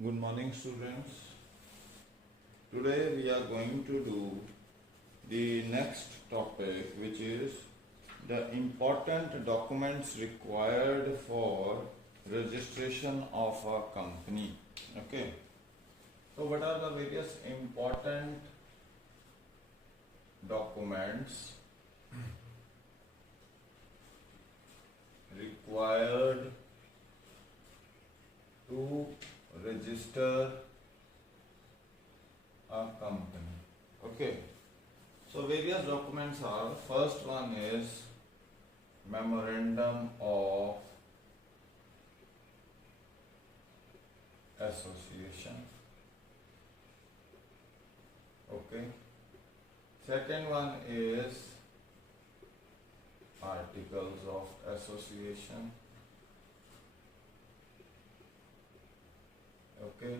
Good morning, students. Today we are going to do the next topic, which is the important documents required for registration of a company. Okay. So, what are the various important documents required to register a company? Okay. So various documents are, first one is memorandum of association. Okay. Second one is articles of association. Okay.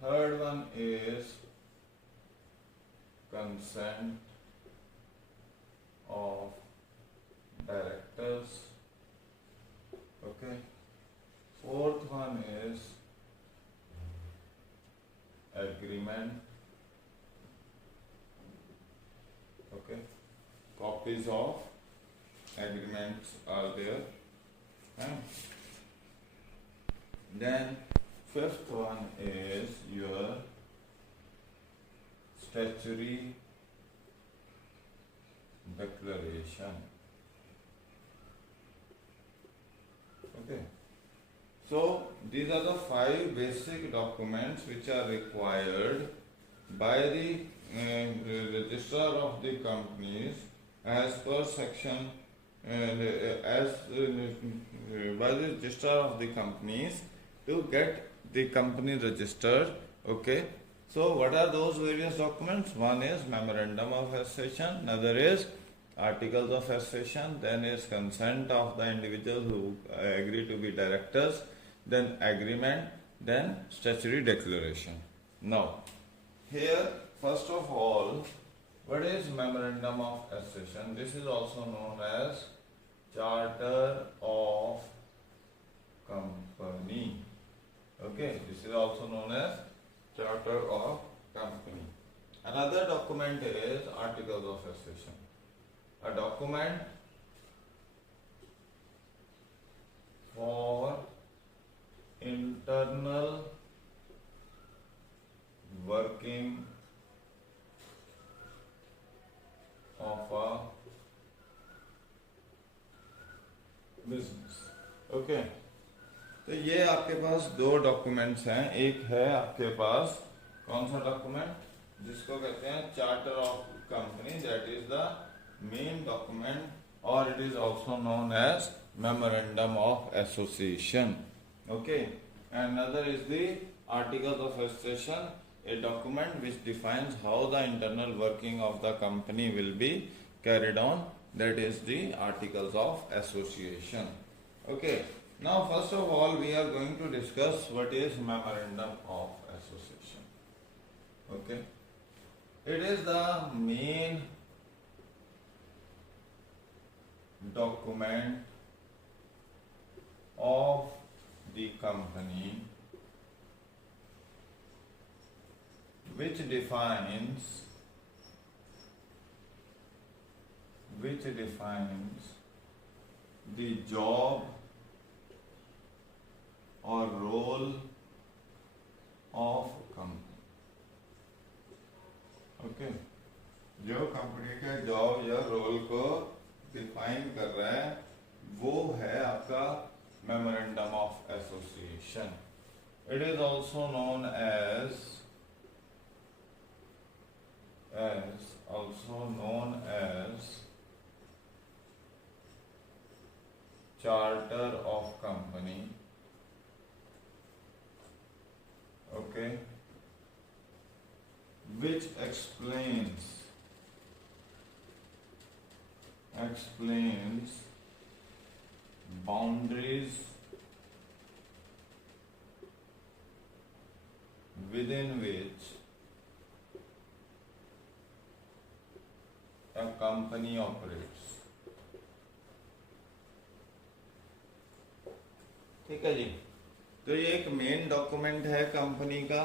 Third one is consent of directors. Okay. Fourth one is agreement. Okay. Copies of agreements are there. Then fifth one is your statutory declaration. Okay. So these are the 5 basic documents which are required by the registrar of the companies as per section by the registrar of the companies to get the company registered. Okay. So what are those various documents? One is memorandum of association, another is articles of association, then is consent of the individual who agree to be directors, then agreement, then statutory declaration. Now, here first of all, what is memorandum of association? This is also known as charter of company. Okay, this is also known as charter of company. Another document is articles of association. A document for internal working of a business. Okay. तो ये आपके पास 2 डॉक्यूमेंट्स हैं. एक है आपके पास कौन सा डॉक्यूमेंट जिसको कहते हैं charter of company, that is the main document, और it is also known as memorandum of association. Okay. And another is the articles of association, a document which defines how the internal working of the company will be carried on, that is the articles of association. Okay. Now first of all we are going to discuss what is memorandum of association. Okay. It is the main document of the company which defines the job or role of company. Okay. जो company के job या role को define कर रहा है वो है आपका memorandum of association. It is also known as charter of company. Okay. Which explains boundaries within which a company operates. ठीक है जी. तो ये एक मेन डॉक्यूमेंट है कंपनी का।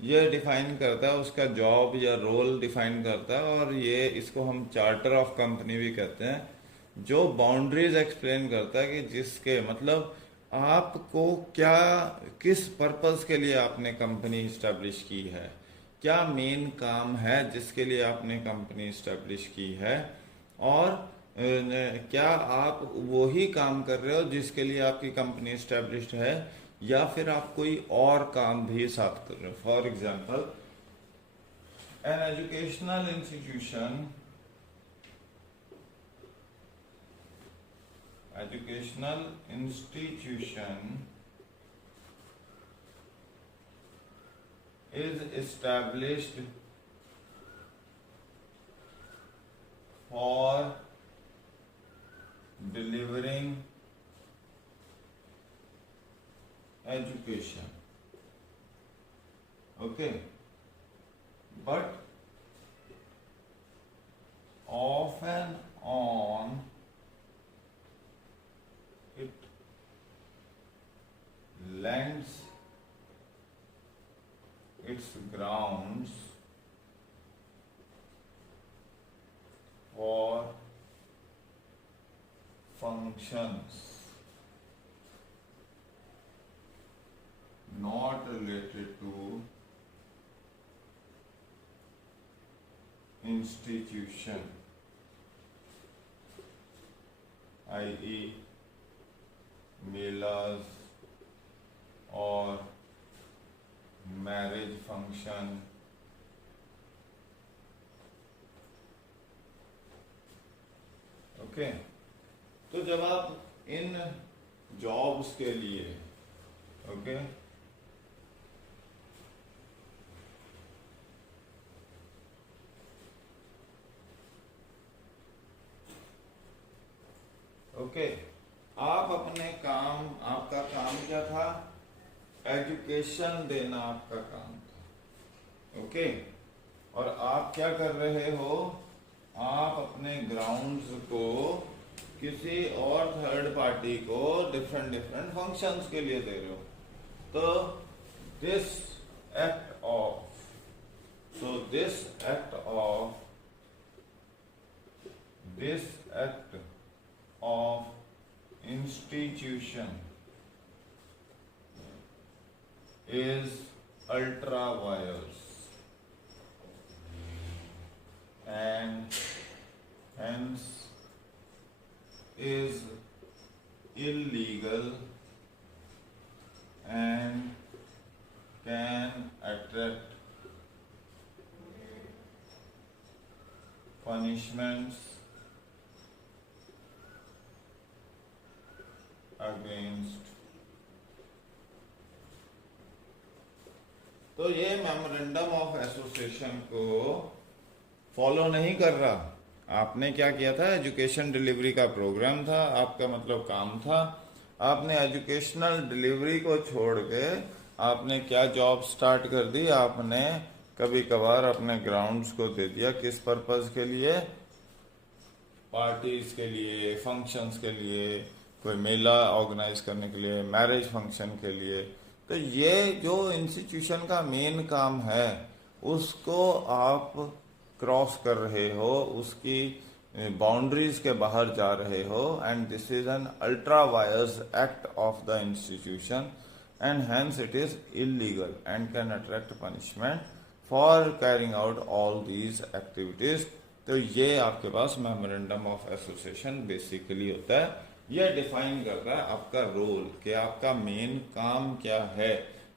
ये डिफाइन करता है उसका जॉब या रोल डिफाइन करता है, और ये इसको हम चार्टर ऑफ कंपनी भी कहते हैं, जो बाउंड्रीज एक्सप्लेन करता है कि जिसके मतलब आपको क्या, किस पर्पस के लिए आपने कंपनी इस्टेब्लिश की है, क्या मेन काम है जिसके लिए आपने कंपनी इस्टेब्लिश की है, और क्या आप वही काम कर रहे हो जिसके लिए आपकी कंपनी इस्टेब्लिश्ड है, या फिर आप कोई और काम भी साथ कर रहे हो। For example, an educational institution is established for delivering education, okay, but off and on it lends its grounds for functions not related to institution, i.e. Melas और मैरिज फंक्शन, ओके। तो जब आप इन जॉब्स के लिए, ओके, ओके, आप अपने काम, आपका काम क्या था, एजुकेशन देना आपका काम था, ओके। और आप क्या कर रहे हो, आप अपने ग्राउंड्स को किसी और थर्ड पार्टी को डिफरेंट डिफरेंट फंक्शंस के लिए दे रहे हो। तो this act of, this act of institution is ultra vires and hence is illegal and can attract punishments against. तो ये मेमोरेंडम ऑफ एसोसिएशन को फॉलो नहीं कर रहा। आपने क्या किया था, एजुकेशन डिलीवरी का प्रोग्राम था, आपका मतलब काम था, आपने एजुकेशनल डिलीवरी को छोड़ के आपने क्या जॉब स्टार्ट कर दी, आपने कभी कभार अपने ग्राउंड्स को दे दिया। किस पर्पस के लिए, पार्टीज के लिए, फंक्शंस के लिए, कोई मेला ऑर्गेनाइज करने के लिए, मैरिज फंक्शन के लिए। तो ये जो इंस्टीट्यूशन का मेन काम है उसको आप क्रॉस कर रहे हो, उसकी बाउंड्रीज के बाहर जा रहे हो, and this is an ultra vires act of the institution and hence it is illegal and can attract punishment for carrying out all these activities. तो ये आपके पास मेमोरेंडम ऑफ एसोसिएशन बेसिकली होता है। यह डिफाइन करता है आपका रोल, कि आपका मेन काम क्या है,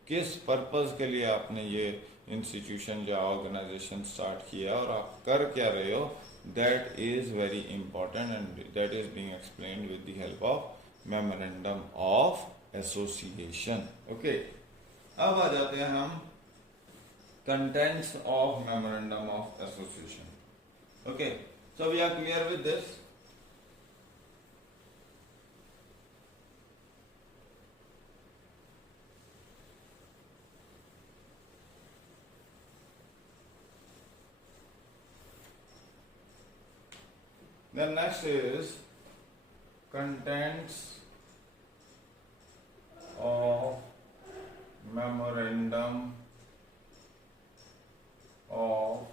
किस पर्पस के लिए आपने ये इंस्टीट्यूशन या ऑर्गेनाइजेशन स्टार्ट किया और आप कर क्या रहे हो। That is very important and that is being explained with the help of memorandum of association, okay. अब आ जाते हैं हम contents of memorandum of association, okay. So we are clear with this. Then next is contents of memorandum of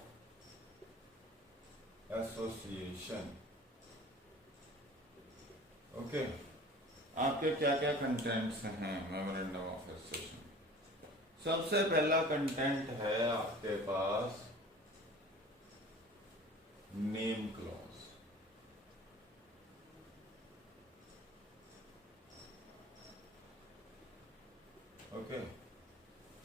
association. Okay, आपके क्या क्या कंटेंट्स हैं memorandum of association? सबसे पहला कंटेंट है आपके पास name clause. Okay,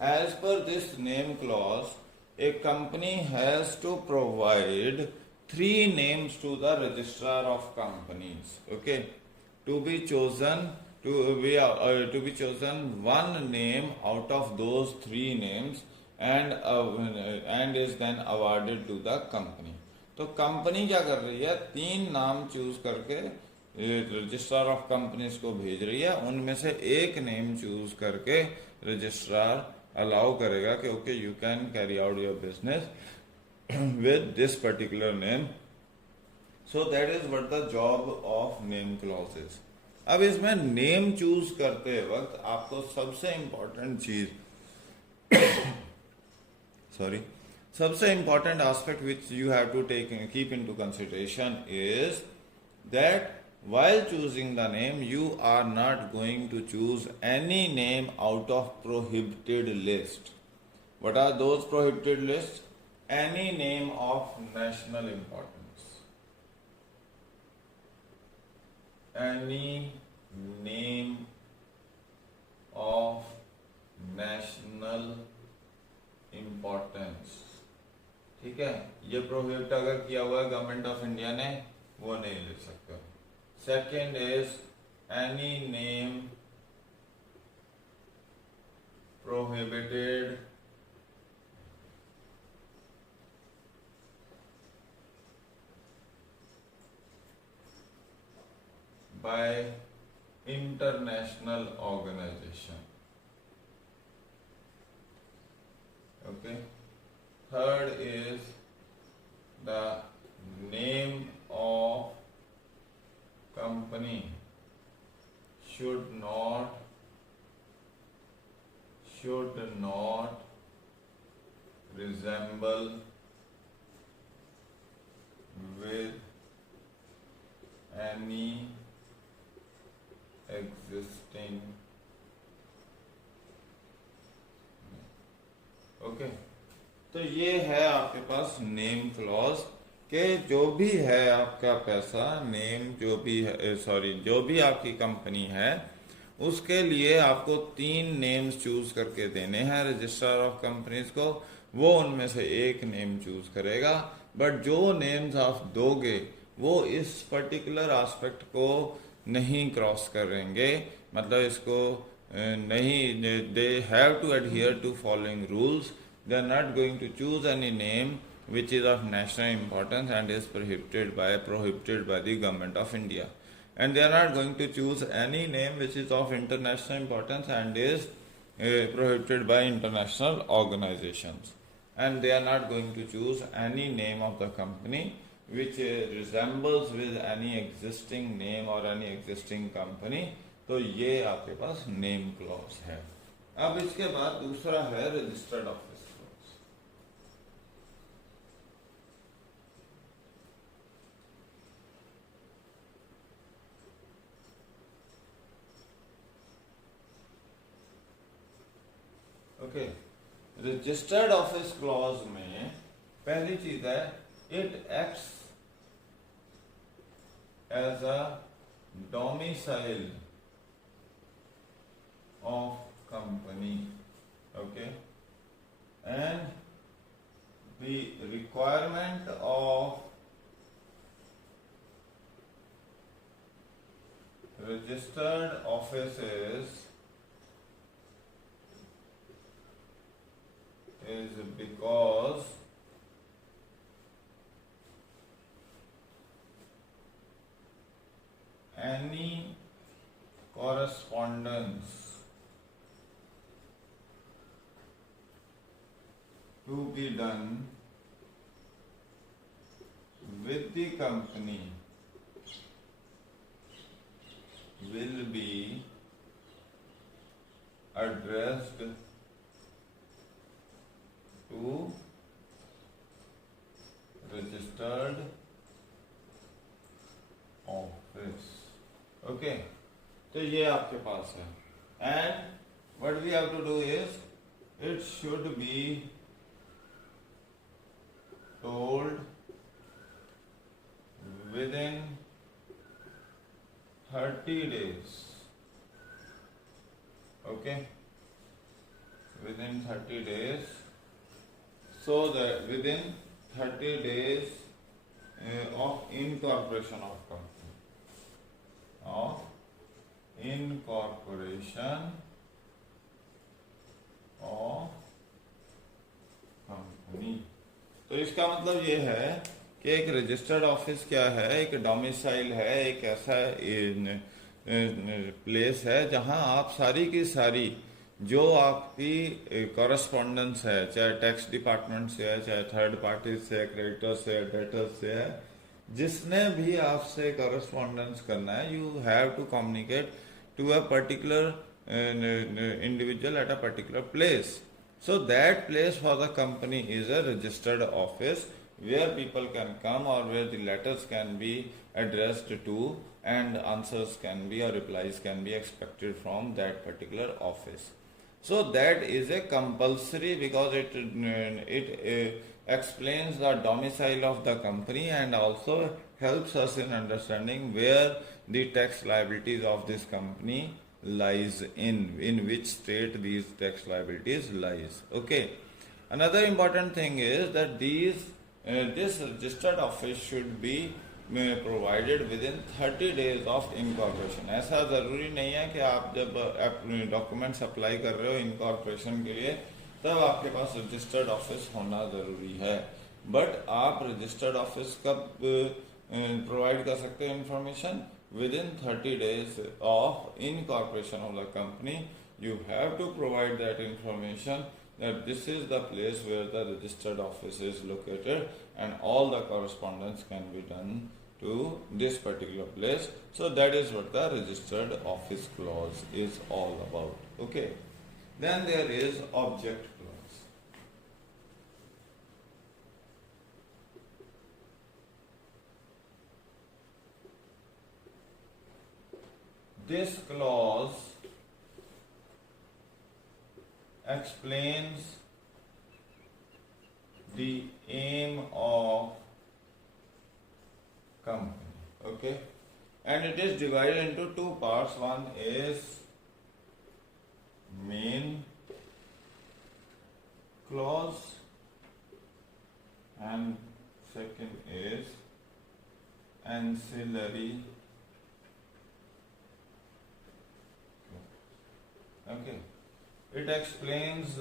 as per this name clause, a company has to provide 3 names to the registrar of companies. Okay, to be chosen to be chosen one name out of those 3 names and is then awarded to the company. तो कंपनी क्या कर रही है, 3 नाम चूज करके registrar of companies को भेज रही है, उनमें से एक नेम चूज करके रजिस्ट्रार अलाउ करेगा कि okay you can carry out your business with this particular name. So that is what the job of name clauses. अब इसमें नेम चूज करते वक्त आपको सबसे इंपॉर्टेंट चीज sorry, सबसे important aspect which you have to keep into consideration is that while choosing the name, you are not going to choose any name out of prohibited list. What are those prohibited lists? Any name of national importance. Any name of national importance. ठीक है, ये प्रोहिबिट अगर किया हुआ है government of India ने, वो नहीं लिख सकते। Second is any name prohibited by international organisation. Okay, third is the name of company should not resemble with any existing. Okay, तो ये है आपके पास नेम क्लॉज के जो भी है आपका पैसा, नेम जो भी है, जो भी आपकी कंपनी है, उसके लिए आपको 3 नेम्स चूज करके देने हैं रजिस्ट्रार ऑफ कंपनीज को। वो उनमें से एक नेम चूज करेगा, बट जो नेम्स आप दोगे वो इस पर्टिकुलर एस्पेक्ट को नहीं क्रॉस करेंगे, मतलब इसको नहीं, they have to adhere to following rules. They are not going to choose any name which is of national importance and is prohibited by the government of India, and they are not going to choose any name which is of international importance and is prohibited by international organizations, and they are not going to choose any name of the company which resembles with any existing name or any existing company। तो ये आपके पास name clause है। अब इसके बाद दूसरा है registered office. Okay, registered office clause में पहली चीज है it acts as a domicile of company. Okay, and the requirement of registered offices is because any correspondence to be done with the company will be addressed ये आपके पास है, and what we have to do is it should be told within 30 days. Okay, within 30 days. So that within 30 days of incorporation of company, of incorporation of company. तो इसका मतलब ये है कि एक रजिस्टर्ड ऑफिस क्या है, एक डोमिसाइल है, एक ऐसा प्लेस है जहां आप सारी की सारी जो आपकी कॉरेस्पॉन्डेंस है, चाहे टैक्स डिपार्टमेंट से है, चाहे थर्ड पार्टी से, क्रेडिटर से, डेटर से है, जिसने भी आपसे कॉरेस्पॉन्डेंस करना है, you have to communicate to a particular individual at a particular place. So that place for the company is a registered office where people can come or where the letters can be addressed to and answers can be or replies can be expected from that particular office. So that is a compulsory because it explains the domicile of the company and also helps us in understanding where the tax liabilities of this company lies in which state these tax liabilities lies. Okay, another important thing is that this registered office should be provided within 30 days of incorporation. ऐसा ज़रूरी नहीं है कि आप जब documents apply कर रहे हो इनकॉर्पोरेशन के लिए तब आपके पास रजिस्टर्ड ऑफिस होना ज़रूरी है, बट आप रजिस्टर्ड ऑफिस कब प्रोवाइड कर सकते हो information? Within 30 days of incorporation of the company, you have to provide that information that this is the place where the registered office is located and all the correspondence can be done to this particular place. So that is what the registered office clause is all about. Okay. Then there is object clause. This clause explains the aim of company. Okay, and it is divided into two parts. One is main clause and second is ancillary. Okay, it explains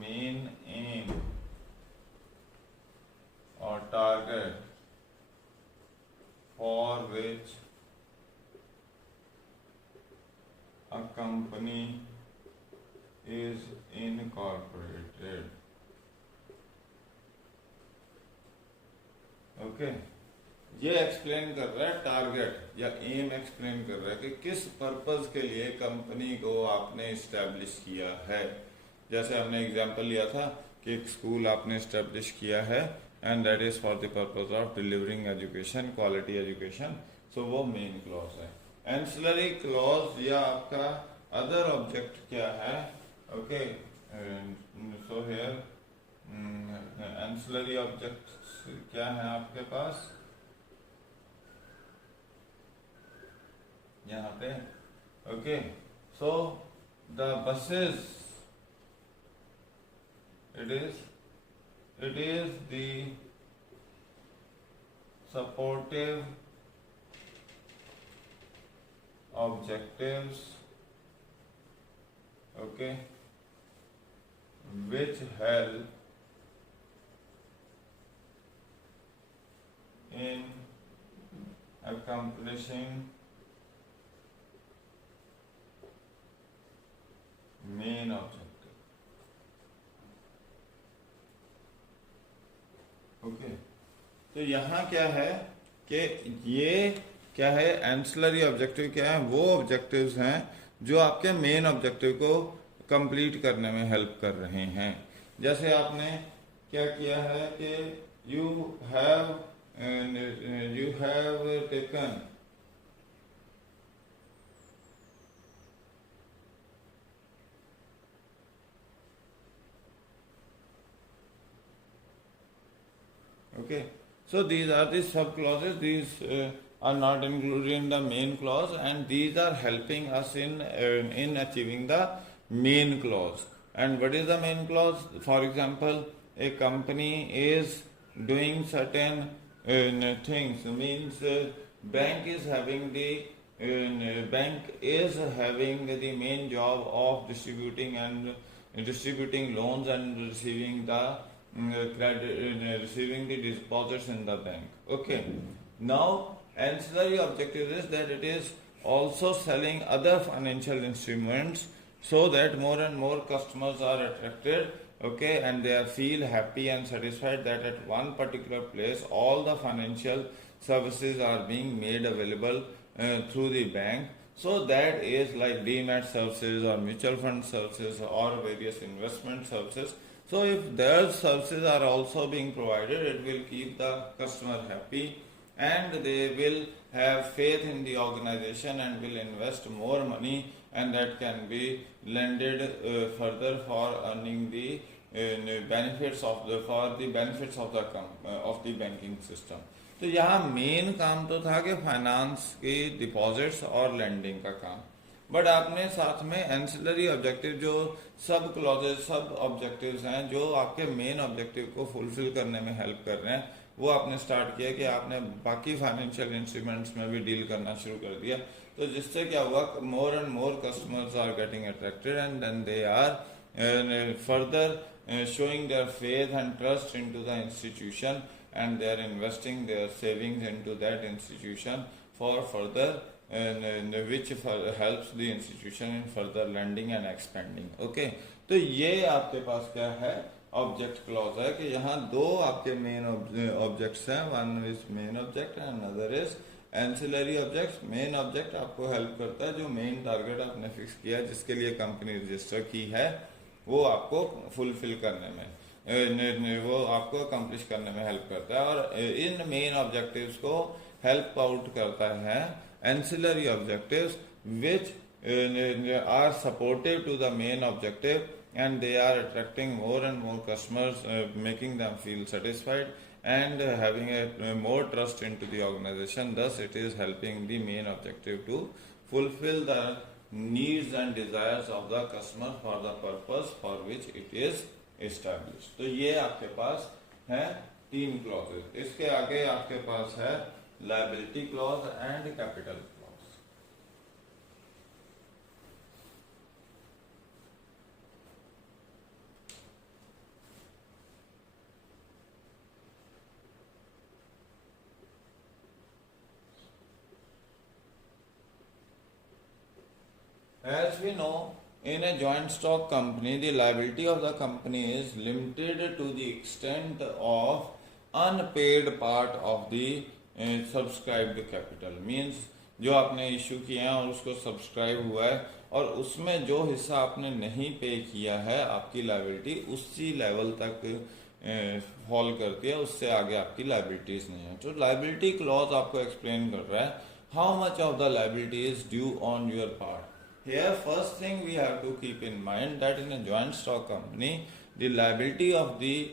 main aim or target for which a company is incorporated. Okay, ये एक्सप्लेन कर रहा है टारगेट या M explain कर रहा है कि किस पर्पस के लिए कंपनी को आपने इस्टेब्लिश किया है। जैसे हमने एग्जांपल लिया था कि एक स्कूल आपने इस्टेब्लिश किया है and that is for the purpose of delivering education, quality education, so वो मेन क्लॉज है। एंसिलरी क्लॉज या आपका अदर ऑब्जेक्ट क्या है? Okay, so here ancillary object क्या है आपके पास यहाँ पे? Okay, so the buses, it is the supportive objectives, okay, which help in accomplishing main objective. Okay, तो यहाँ क्या है कि ये क्या है, एंसिलरी ऑब्जेक्टिव क्या है? वो ऑब्जेक्टिव्स हैं जो आपके मेन ऑब्जेक्टिव को कंप्लीट करने में हेल्प कर रहे हैं। जैसे आपने क्या किया है कि you have you have taken okay. So these are the sub clauses. These are not included in the main clause, and these are helping us in achieving the main clause. And what is the main clause? For example, a company is doing certain things. Means bank is having the main job of distributing loans and receiving the receiving the deposits in the bank. Okay. Now, ancillary objective is that it is also selling other financial instruments so that more and more customers are attracted. Okay, and they feel happy and satisfied that at one particular place all the financial services are being made available through the bank. So that is like demat services or mutual fund services or various investment services. So if their services are also being provided, it will keep the customer happy, and they will have faith in the organization and will invest more money, and that can be lended further for earning the benefits of the banking system. तो यहाँ मेन काम तो था कि फाइनेंस की डिपॉजिट्स और लैंडिंग का काम, बट आपने साथ में एंसिलरी ऑब्जेक्टिव जो सब क्लॉजेज सब ऑब्जेक्टिव्स हैं जो आपके मेन ऑब्जेक्टिव को फुलफिल करने में हेल्प कर रहे हैं, वो आपने स्टार्ट किया कि आपने बाकी फाइनेंशियल इंस्ट्रूमेंट्स में भी डील करना शुरू कर दिया. तो जिससे क्या हुआ, more and more customers are getting attracted and then they are further showing their faith and trust into the institution, and they are investing their savings into that institution for further which helps the institution in further lending and expanding. Okay, तो ये आपके पास क्या है, object clause है कि यहाँ दो आपके मेन ऑब्जेक्ट्स हैं, one is main object and another is ancillary object. Main object आपको हेल्प करता है, जो मेन टारगेट आपने फिक्स किया है जिसके लिए कंपनी रजिस्टर की है, वो आपको फुलफिल करने में वो आपको अकम्प्लिश करने में हेल्प करता है. और इन मेन ऑब्जेक्टिव्स को हेल्प आउट करता है ancillary objectives which are supportive to the main objective, and they are attracting more and more customers, making them feel satisfied and having a more trust into the organization. Thus it is helping the main objective to fulfill the needs and desires of the customer for the purpose for which it is established. तो ये आपके पास है तीन क्लॉजेज. इसके आगे आपके पास है liability clause and capital clause. As we know, in a joint stock company, the liability of the company is limited to the extent of unpaid part of the subscribed capital. Means जो आपने इशू किया है और उसको सब्सक्राइब हुआ है और उसमें जो हिस्सा आपने नहीं पे किया है, आपकी लायबिलिटी उसी लेवल तक फॉल करती है, उससे आगे आपकी लायबिलिटीज नहीं है. तो लायबिलिटी क्लॉज आपको एक्सप्लेन कर रहा है how much of the liability is due on your part. Here, first thing we have to keep in mind that in a joint stock company, the liability of the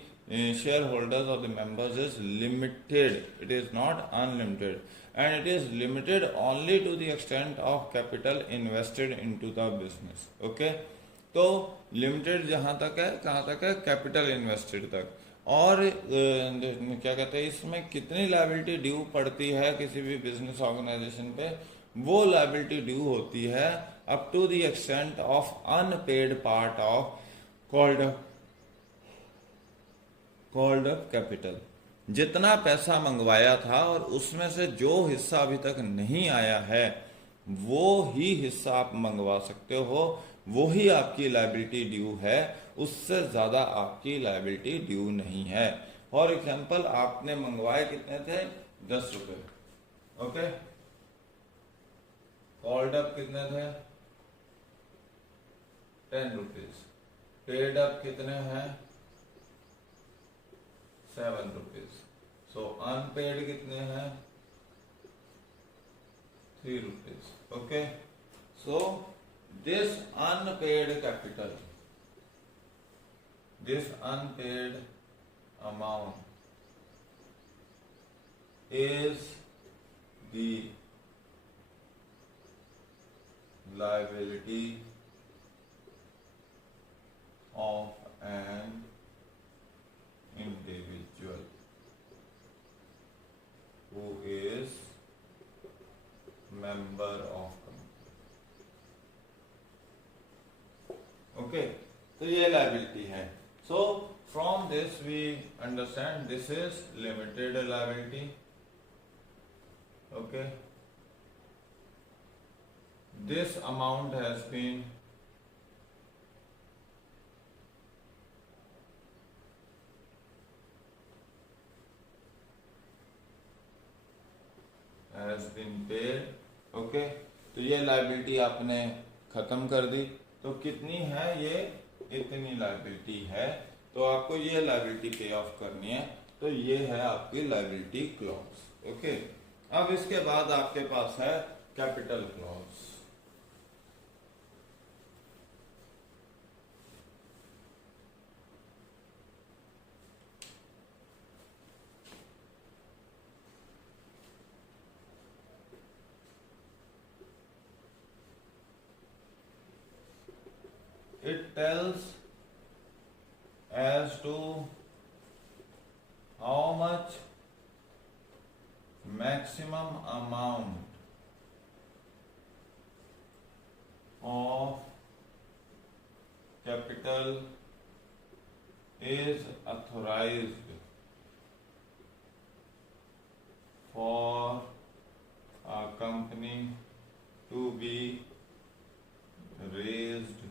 shareholders or the members is limited. It is not unlimited, and it is limited only to the extent of capital invested into the business. Okay, तो limited जहाँ तक है, कहाँ तक है, capital invested तक. और क्या कहते हैं, इसमें कितनी लायबिलिटी ड्यू पड़ती है किसी भी बिजनेस ऑर्गेनाइजेशन पे, वो लायबिलिटी ड्यू होती है up to the extent of unpaid part of called up capital. जितना पैसा मंगवाया था और उसमें से जो हिस्सा अभी तक नहीं आया है वो ही हिस्सा आप मंगवा सकते हो, वो ही आपकी लायबिलिटी ड्यू है, उससे ज्यादा आपकी लायबिलिटी ड्यू नहीं है. फॉर एग्जाम्पल, आपने मंगवाए कितने थे, 10 रुपए. ओके, कॉल्ड अप कितने थे, 10 रुपीज. पेड अप कितने हैं, 7 रुपीज. सो अनपेड कितने हैं, 3 rupees. Okay, so this unpaid capital, this unpaid amount is the liability of an individual who is member of company. Okay, तो ये liability है. So from this we understand this is limited liability. Okay, this amount has been paid. Okay, तो ये लाइबिलिटी आपने खत्म कर दी. तो कितनी है ये, इतनी लाइबिलिटी है. तो आपको ये लाइबिलिटी पे ऑफ करनी है. तो ये है आपकी लाइबिलिटी क्लॉज. ओके, अब इसके बाद आपके पास है capital clause. It tells as to how much maximum amount of capital is authorized for a company to be raised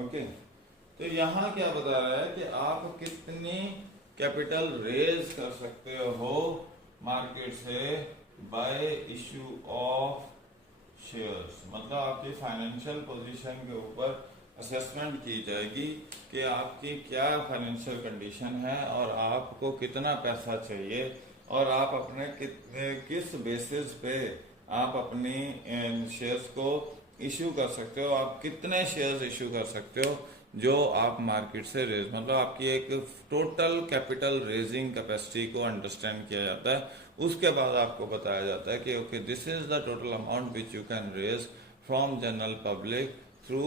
okay. तो यहाँ क्या बता रहा है कि आप कितनी कैपिटल रेज कर सकते हो मार्केट से बाय इश्यू ऑफ शेयर्स. मतलब आपकी फाइनेंशियल पोजीशन के ऊपर असेसमेंट की जाएगी कि आपकी क्या फाइनेंशियल कंडीशन है और आपको कितना पैसा चाहिए और आप अपने किस बेसिस पे आप अपनी शेयर्स को इश्यू कर सकते हो. आप कितने शेयर्स इश्यू कर सकते हो जो आप मार्केट से रेज, मतलब आपकी एक टोटल कैपिटल रेजिंग कैपेसिटी को अंडरस्टैंड किया जाता है. उसके बाद आपको बताया जाता है कि okay this is the total amount which you can raise from general public through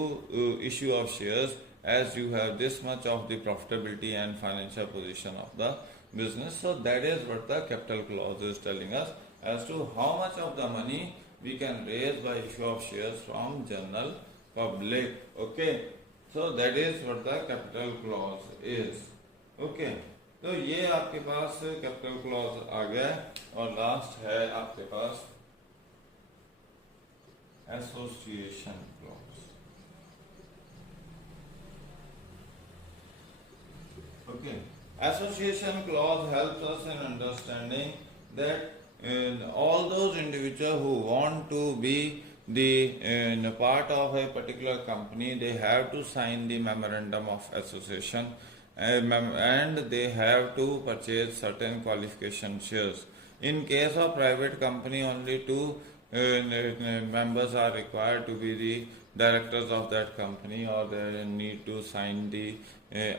issue of shares as you have this much of the profitability and financial position of the business. So that is what the capital clause is telling us as to how much of the money we can raise by issue of shares from general public. Okay, so that is what the capital clause is. Okay, तो ये आपके पास capital clause आ गया. और last है आपके पास association clause. Okay, association clause helps us in understanding that all those individuals who want to be the part of a particular company, they have to sign the memorandum of association and they have to purchase certain qualification shares. In case of private company, only two members are required to be the directors of that company, or they need to sign the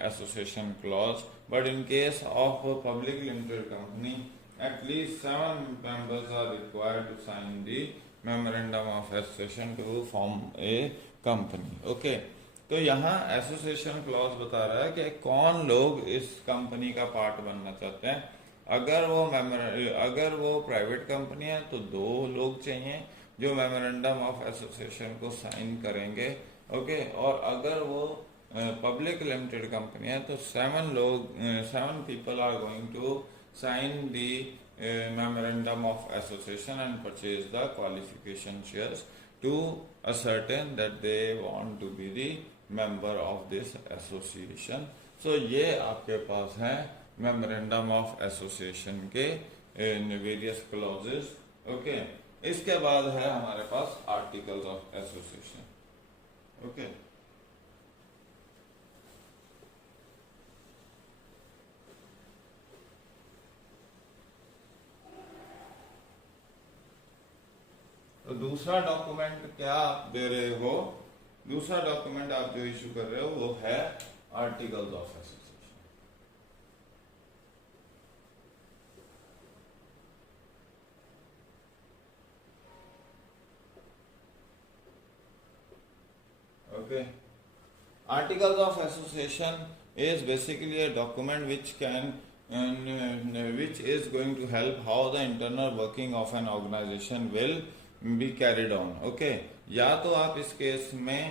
association clause. But in case of a public limited company, at least 7 members are required to sign the memorandum of association to form a company. Okay, तो यहाँ association clause बता रहा है कि कौन लोग इस कंपनी का पार्ट बनना चाहते हैं. अगर वो प्राइवेट कंपनी है तो 2 लोग चाहिए जो मेमोरेंडम ऑफ एसोसिएशन को साइन करेंगे. ओके, और अगर वो पब्लिक लिमिटेड कंपनी है तो 7 people are going to sign the memorandum of association and purchase the qualification shares to ascertain that they want to be the member of this association. So ये आपके पास है memorandum of association के various clauses. Okay, इसके बाद है हमारे पास articles of association. Okay, तो दूसरा डॉक्यूमेंट क्या आप दे रहे हो, दूसरा डॉक्यूमेंट आप जो इशू कर रहे हो वो है articles of association. Okay, articles of association is basically a document which is going to help how the internal working of an organization will be carried on. Okay, या तो आप इस केस में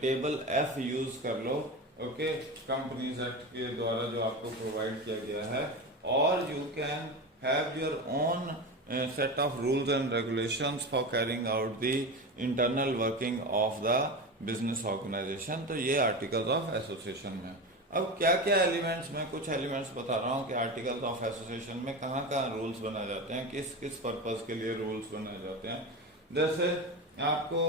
टेबल एफ यूज कर लो, okay, companies act के द्वारा जो आपको प्रोवाइड किया गया है, और you can have your own set of rules and regulations for carrying out the internal working of the business organisation. तो ये आर्टिकल्स ऑफ एसोसिएशन में। अब क्या क्या एलिमेंट्स, मैं कुछ एलिमेंट्स बता रहा हूँ कि आर्टिकल्स ऑफ एसोसिएशन में कहाँ कहाँ रूल्स बनाए जाते हैं, किस किस पर्पस के लिए रूल्स बनाए जाते हैं। जैसे आपको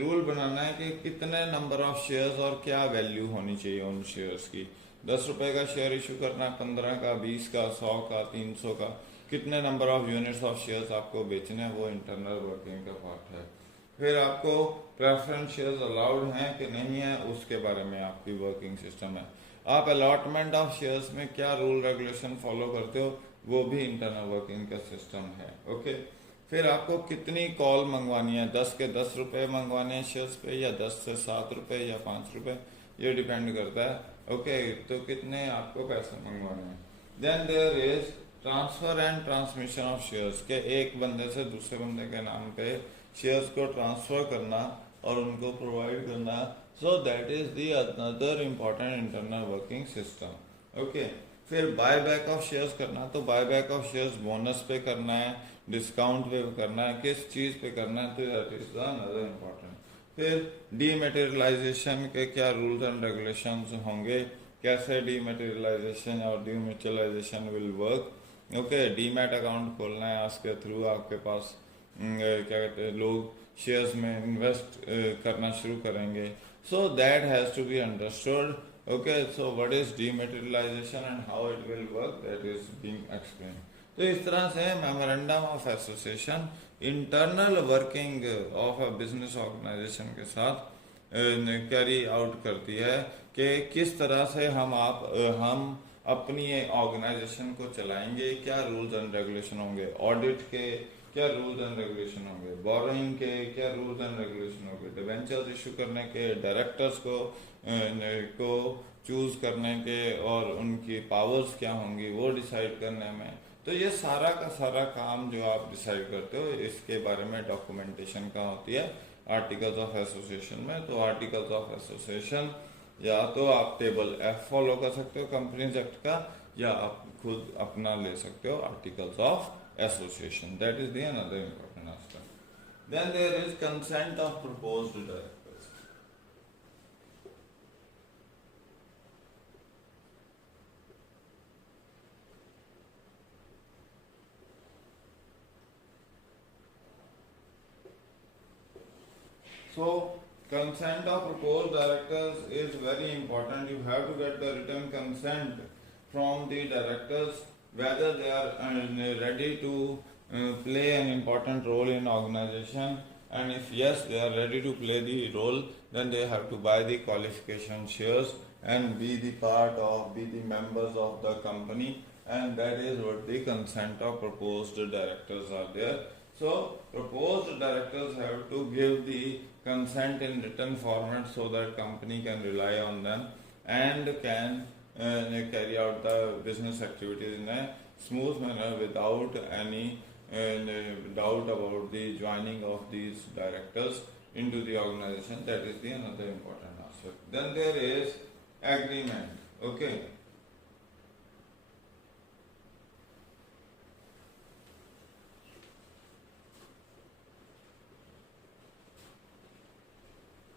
रूल बनाना है कि कितने नंबर ऑफ शेयर्स और क्या वैल्यू होनी चाहिए उन शेयर्स की। 10 रुपए का शेयर इशू करना, 15 का, 20 का, 100 का, 300 का, कितने number of units of shares आपको बेचने हैं, वो इंटरनल वर्किंग का पार्ट है। फिर आपको प्रेफरेंस शेयर्स अलाउड हैं कि नहीं है, उसके बारे में आपकी वर्किंग सिस्टम है। आप अलॉटमेंट ऑफ शेयर्स में क्या रूल रेगुलेशन फॉलो करते हो, वो भी इंटरनल वर्किंग का सिस्टम है। ओके, फिर आपको कितनी कॉल मंगवानी है, 10 के 10 रुपए मंगवाने हैं शेयर्स पे, या 10 से 7 रुपए या 5 रुपए, ये डिपेंड करता है। ओके, तो कितने आपको पैसे मंगवाने हैं। Then there is transfer and transmission of shares, के एक बंदे से दूसरे बंदे के नाम पे शेयर्स को ट्रांसफर करना और उनको प्रोवाइड करना। So that is the another important internal working system. Okay, फिर बाय बैक ऑफ शेयर्स करना, तो buy back of shares bonus पे करना है, डिस्काउंट पे करना है, किस चीज पे करना है, तो that is the another important. फिर डीमेटेरियलाइजेशन के क्या रूल्स एंड रेगुलेशंस होंगे, कैसे डीमेटेरियलाइजेशन और demutualization will work. Okay, demat account खोलना है, उसके थ्रू आपके पास क्या कहते हैं, लोग शेयर्स में इन्वेस्ट करना शुरू करेंगे। So that has to be understood. Okay, so what is dematerialisation and how it will work, that is being explain. तो इस तरह से memorandum of association internal working of a business organisation के साथ कैरी आउट करती है कि किस तरह से हम अपनी ऑर्गेनाइजेशन को चलाएंगे, क्या रूल्स एंड रेगुलेशन होंगे, ऑडिट के क्या रूल्स एंड रेगुलेशन होंगे, बोरोइंग के क्या रूल्स एंड रेगुलेशन होंगे, डिबेंचर्स इशू करने के, डायरेक्टर्स को चूज करने के और उनकी पावर्स क्या होंगी वो डिसाइड करने में। तो ये सारा का सारा काम जो आप डिसाइड करते हो, इसके बारे में डॉक्यूमेंटेशन का होती है आर्टिकल्स ऑफ एसोसिएशन में। तो आर्टिकल्स ऑफ एसोसिएशन या तो आप टेबल एफ फॉलो कर सकते हो कंपनीज एक्ट का, या आप खुद अपना ले सकते हो articles of association. That is the another important aspect. Then there is consent of proposed directors. So consent of proposed directors is very important. You have to get the written consent from the directors whether they are ready to play an important role in organization, and if yes they are ready to play the role, then they have to buy the qualification shares and be the members of the company, and that is what the consent of proposed directors are there. So proposed directors have to give the consent in written format so that company can rely on them and can carry out the business activities in a smooth manner without any doubt about the joining of these directors into the organization. That is the another important aspect. Then there is agreement. Okay.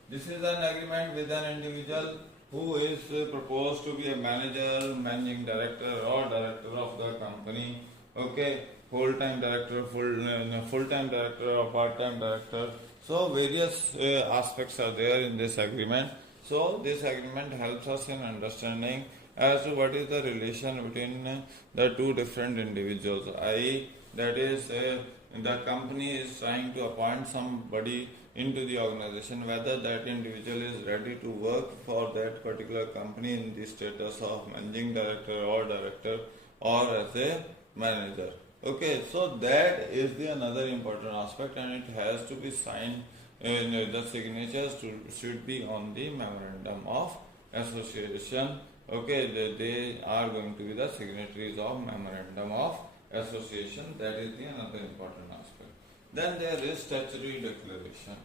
This is an agreement with an individual who is proposed to be a manager, managing director or director of the company. Okay, full-time director, full-time director or part-time director. So various aspects are there in this agreement. So this agreement helps us in understanding as to what is the relation between the two different individuals, i.e. that is the company is trying to appoint somebody into the organization, whether that individual is ready to work for that particular company in the status of managing director or director or as a manager. Okay, so that is the another important aspect, and it has to be signed. The signatures should be on the memorandum of association. Okay, they are going to be the signatories of memorandum of association. That is the another important aspect. Then there is statutory declaration.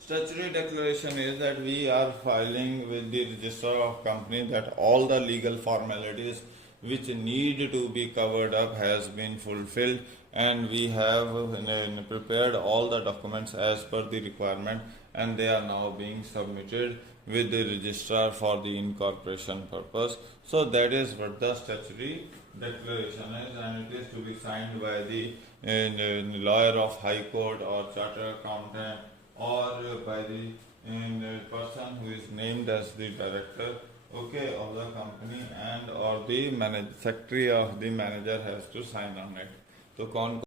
Statutory declaration is that we are filing with the register of company that all the legal formalities which need to be covered up has been fulfilled, and we have prepared all the documents as per the requirement, and they are now being submitted with the registrar for the incorporation purpose. So that is what the statutory declaration is, and it is to be signed by the lawyer of high court or chartered accountant, or by the person who is named as the director, okay, of the company, and or the secretary of the manager has to sign on it. So